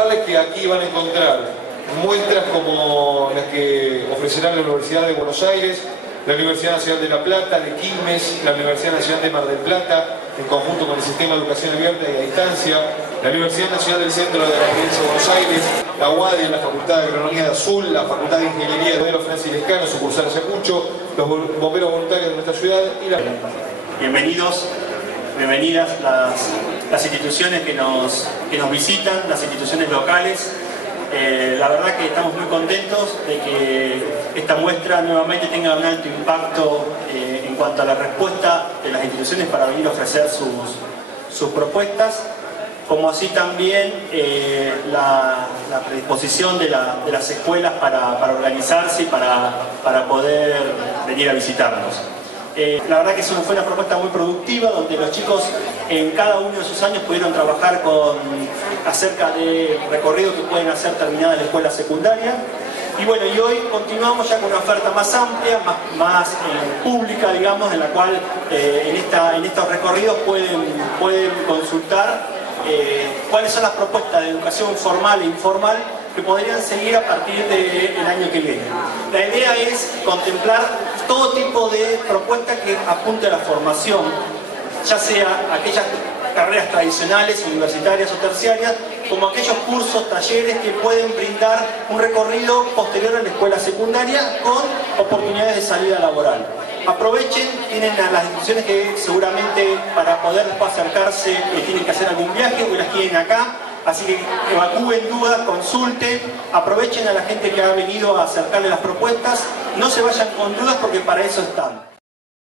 contarles que aquí van a encontrar muestras como las que ofrecerá la Universidad de Buenos Aires, la Universidad Nacional de La Plata, de Quilmes, la Universidad Nacional de Mar del Plata, en conjunto con el Sistema de Educación Abierta y a Distancia, la Universidad Nacional del Centro de la Provincia de Buenos Aires, la UADI, la Facultad de Agronomía de Azul, la Facultad de Ingeniería de Modelo Francis Lescano, sucursal Ayacucho, los bomberos voluntarios de nuestra ciudad y la... Bienvenidos, bienvenidas las instituciones que nos visitan, las instituciones locales. La verdad que estamos muy contentos de que esta muestra nuevamente tenga un alto impacto en cuanto a la respuesta de las instituciones para venir a ofrecer sus propuestas, como así también la predisposición de las escuelas para organizarse y para poder venir a visitarnos. La verdad que fue una propuesta muy productiva, donde los chicos en cada uno de sus años pudieron trabajar acerca de recorrido que pueden hacer terminada la escuela secundaria. Y bueno, y hoy continuamos ya con una oferta más amplia, más pública, digamos, en la cual en estos recorridos pueden consultar cuáles son las propuestas de educación formal e informal que podrían seguir a partir del año que viene. La idea es contemplar todo tipo de propuestas que apunte a la formación, ya sea aquellas carreras tradicionales, universitarias o terciarias, como aquellos cursos, talleres que pueden brindar un recorrido posterior a la escuela secundaria con oportunidades de salida laboral. Aprovechen, tienen a las instituciones que seguramente para poder después acercarse tienen que hacer algún viaje o las quieren acá, así que evacúen dudas, consulten, aprovechen a la gente que ha venido a acercarle las propuestas, no se vayan con dudas porque para eso están.